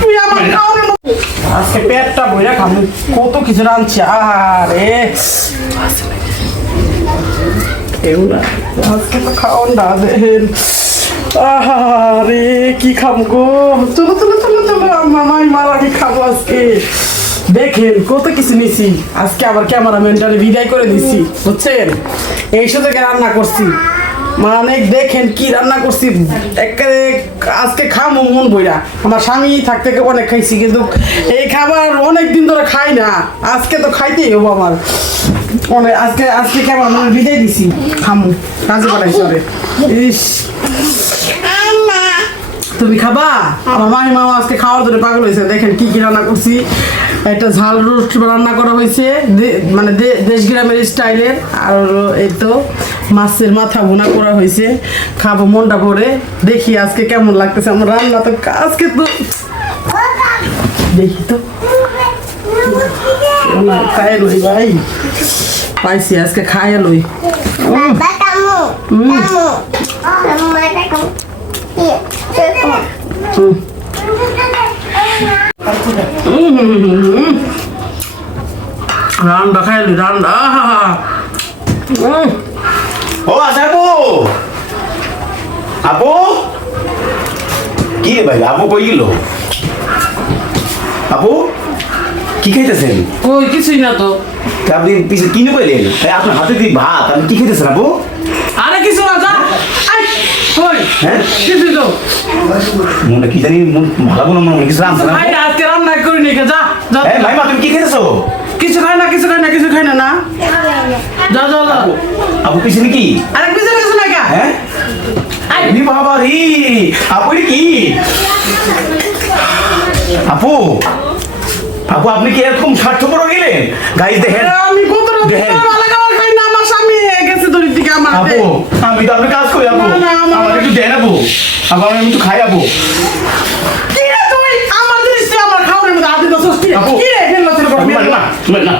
তুই আমার খাওয়ানোর আজকে পেটটা বইরা খাবো কত কিছু রাঁধছি আরে এগুলা আজকে তো খাওয়ান না দেখেন আরে কি খাবো গো চলো চলো চলো চলো মামাই মারা কি খাবো আজকে দেখেন কত কিছু নিছি আজকে আবার ক্যামেরাম্যানটারে বিদায় করে দিছি বুঝছেন এই সাথে রান্না করছি মানে দেখেন কি রান্না করছি একেবারে আজকে খামো মন বইরা আমার স্বামী থাকতে অনেক খাইছি কিন্তু এই খাবার অনেক দিন ধরে খাই না আজকে তো খাইতেই হবো আমার অনেক আজকে আজকে ক্যামেরাম্যান বিদায় দিছি খামো কাজে পাঠাইছি ওরে ইস তুমি খাবা আমার মামি মামা আজকে খাওয়ার জন্য পাগল হয়েছে দেখেন কি কি রান্না করছি একটা ঝাল রোস্ট রান্না করা হয়েছে মানে দেশ গ্রামের স্টাইলের আর এই তো মাছের মাথা ভুনা করা হয়েছে খাবো মনটা ভরে দেখি আজকে কেমন লাগতেছে আমার রান্না তো আজকে তো দেখি তো খাই লই ভাই পাইছি আজকে খাই লই রান্না খাইলি রান্না ও আসাবো আপু কি রে ভাই আপু কই গেল আপু কি খাইতেছেন ওই কিছুই না তো আপনি পিছনে কিনে পেলেন আপনার হাতে দিয়ে ভাত আপনি কি খাইতেছেন আপু আরে কিছু না যা ওই হ্যাঁ কিছু তো মনে কি জানি ভালো কোনো মনে কিছু রান্না না ভাই আজকে রান্না করি নি যা যা হ্যাঁ ভাই মা তুমি কি খাইতেছো কিছু খাই না কিছু খাই না কিছু খাই না না যা যা যা আপু পিছনে কি আরে কিছু কিছু না কা হ্যাঁ আরে বাবা রে আপু এটা কি আপু আপু আপনি কি এরকম স্বার্থপর গেলেন গাইস দেখেন আমি কত ভালো খাবার খাই না আমার স্বামী গেছে দড়ি থেকে আমার আপু আমি তো আপনি কাজ করি আপু আমাকে একটু দেন আপু আবার আমি একটু খাই আপু কি রে তুই আমার জিনিস তুই আমার খাওয়ানোর মধ্যে হাতে দোষ কি আপু কি রে ফেল না না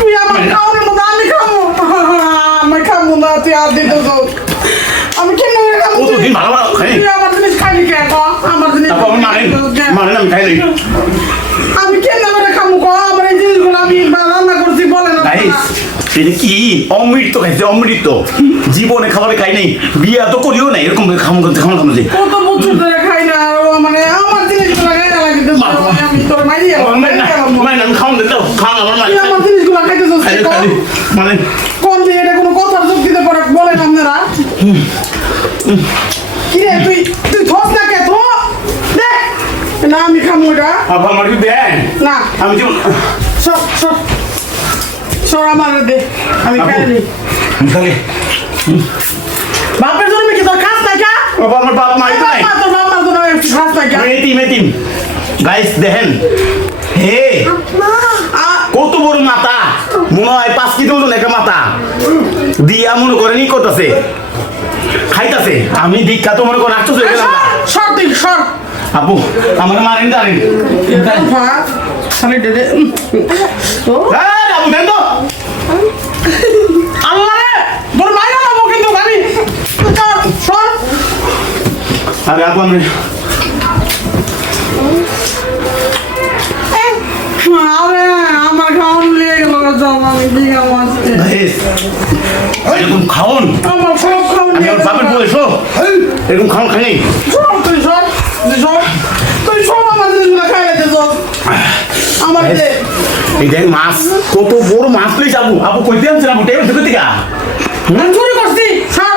তুই আমার খাওয়ানোর মধ্যে আমি খাবো আমি খাবো না তুই আর দিতে তো আমি কেন খাবো কতদিন ভালো ভালো খাই তুই আমার জিনিস খাইনি কেন আমার জিনিস আপু আমি মানেন আমি খাই নাই আমি কেন খাবো কো আমার এই জিনিসগুলো আমি রান্না করছি বলে না গাইস এটা কি অমৃত খাইছে অমৃত জীবনে খাবারে খাই নাই বিয়া তো করিও নাই এরকম খামো যে কত বছর ধরে খাই না আর মানে আমার জিনিসগুলো খাই না লাগে তো আমি তোর মাইরি আমি খাওয়ান দিতে খাওয়ান আমার তুই আমার জিনিসগুলো খাইতেছিস মানে কোন যে এটা কোনো কথার যুক্তিতে পড়ে বলেন আপনারা কি রে তুই তুই ধস না কে তো দেখ না আমি খামো এটা আপু আমার কি দেন না আমি যেমন সব সব সব আমার দে আমি খাই নি খালি বাপের জন্য কি তোর খাস না কা বাবা আমার বাপ মাই নাই তোর বাপ মা তোর খাস না কা এতিম গাইস দেখেন হে কত বড় মাথা মনে হয় 5 কেজি ওজন একটা মাথা দিয়া মনে করেন ই করতেছে খাইতাছে আমি দীক্ষা তো মনে করেন আশ্চর্য হয়ে গেলাম সর তুই সর আপু আমার মারেন জানেন খালি দে দে তো আপু দেন তো আল্লাহ রে তোর মাইরা লাগবো কিন্তু আমি সর আরে আপু আমি আরে আমার খাওয়ান লিয়ে গেল আমি কি খাবো আজকে এরকম খাওন আমার সব খাওয়ান আমি আমার বাপের বলে শো এরকম খাওন খাই নাই সর তুই সর তুই সর তুই সব আমার জিনিসগুলো খাই না সব আমার দে এই দেখ মাছ কত বড় মাছ তুই যাবো আপু কইতে আনছেন আপু টেবিল থেকে থেকে চুরি করছি সর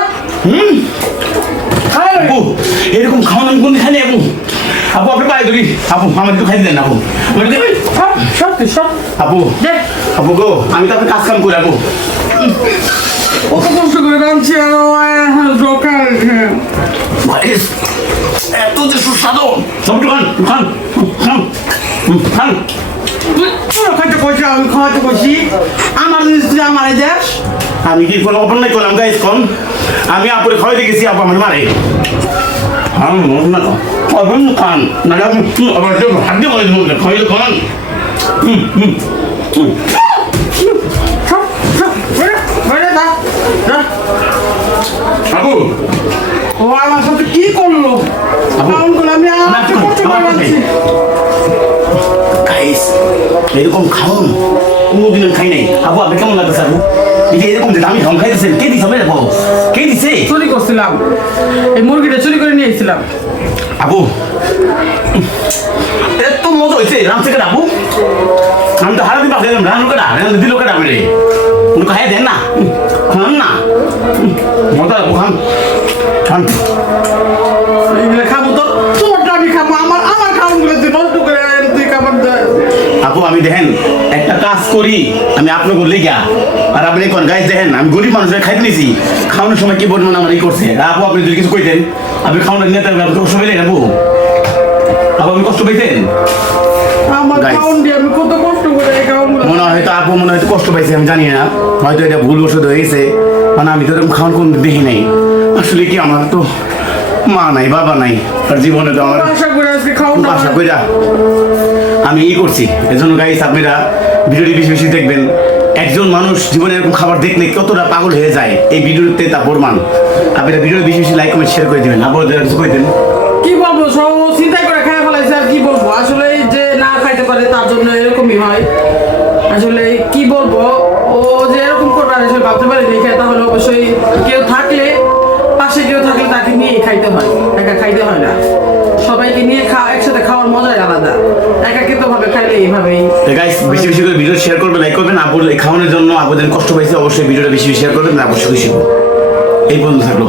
খাই আপু এরকম খাওয়ান আমি কোন খাই নাই আপু আপু আপনি পাই ধরি আপু আমার একটু খাই দিলেন আপু সর তুই সর আপু দে আপু গো আমি তো আপনি কাজ কাম করি আপু কত কষ্ট করে রাঁধছি আর দোকান এত যে সুস্বাদু সব খান খান খান খান খাইতে কইছি আমি খাওয়াতে কইছি আমার জিনিস তুই আমার দেশ আমি কি কোনো অপরাধ করলাম গাইস কোন আমি আপুরে খাওয়াইতে গেছি আপু আমার মারে হ্যাঁ না তো অবন খান না আমি আবার হাত দিয়ে বলে দেবো খাইলে খান আপু ও আমার সাথে কি করলো আমি কষ্ট করে বানছি। গাইস এরকম খাওন কোনোদিন আমি খাই নাই। আপু আপনি কেমন লাগতেছে আপু? এই যে এরকম যে দামি খাওন খাইতেছেন, কে দিছে ভাই? আপু কে দিছে? চুরি করছিলাম, এই মুরগিটা চুরি করে নিয়ে এসেছিলাম। আপু এত মজা হয়েছে রাম থেকে আপু। আমি তো হারাদিন পাশে রান্না কেটা দিল কেটা বেড়ে কোনো খাইয়ে দেন না, খান না, মজা আপু খান খান। এইগুলো খাবো তো, তোরটা আমি খাবো, আমার আমার খাওয়াগুলো তুই নষ্ট করে তুই খাবার দে। আপু আমি দেখেন একটা কাজ করি, আমি আপনাকে লেগা আর আপনি কোন গাইজ দেখেন আমি গরিব মানুষের খাইতে নিয়েছি, খাওয়ানোর সময় কি বলবেন আমার এই করছে। আপু আপনি যদি কিছু কইতেন, আপনি খাওয়ানোর নিয়ে আপনি কষ্ট পেলেন আপু? আপু আপনি কষ্ট পেয়েছেন? আমার Guys. খাওয়ান দিয়ে আমি কত কষ্ট করে এই খাওয়াগুলো। মনে হয় হয়তো আপু মনে হয়তো কষ্ট পাইছে, আমি জানি না, হয়তো এটা ভুল ওষুধ হয়ে গেছে। মানে আমি তো এরকম খাওয়ান কোন দেখি নাই। আসলে কি আমার তো মা নাই বাবা নাই, আর জীবনে তো আমার আশা করে আজকে খাওয়ান খুব আশা কইরা আমি এই করছি। এজন্য গাইস আপনারা ভিডিওটি বেশি বেশি দেখবেন। একজন মানুষ জীবনে এরকম খাবার দেখলে কতটা পাগল হয়ে যায় এই ভিডিওতে তা প্রমাণ। আপনারা ভিডিও বেশি বেশি লাইক কমেন্ট শেয়ার করে দিবেন। আপনারা যারা কিছু কইতেন কি বলবো, সব চিন্তাই করে খাই ফেলাইছে আর কি বলবো। আসলে এই যে না খাইতে পারে তার জন্য এরকমই হয়। আসলে কি বলবো, ও যে এরকম করবে আর আসলে ভাবতে পারি দেখে, তাহলে অবশ্যই কেউ থাকলে, পাশে কেউ থাকলে তাকে নিয়ে খাইতে হয়, একা খাইতে হয় না। সবাইকে নিয়ে একসাথে খাওয়ার মজাই আলাদা, একাকিত ভাবে খাইলে এইভাবেই। গাইস বেশি বেশি করে ভিডিও শেয়ার করবেন, লাইক করবেন। আপুর এই খাওয়ানোর জন্য আপুদের কষ্ট পাইছে, অবশ্যই ভিডিওটা বেশি বেশি শেয়ার করবেন, অবশ্যই খুশি হবো। এই পর্যন্ত থাকলো।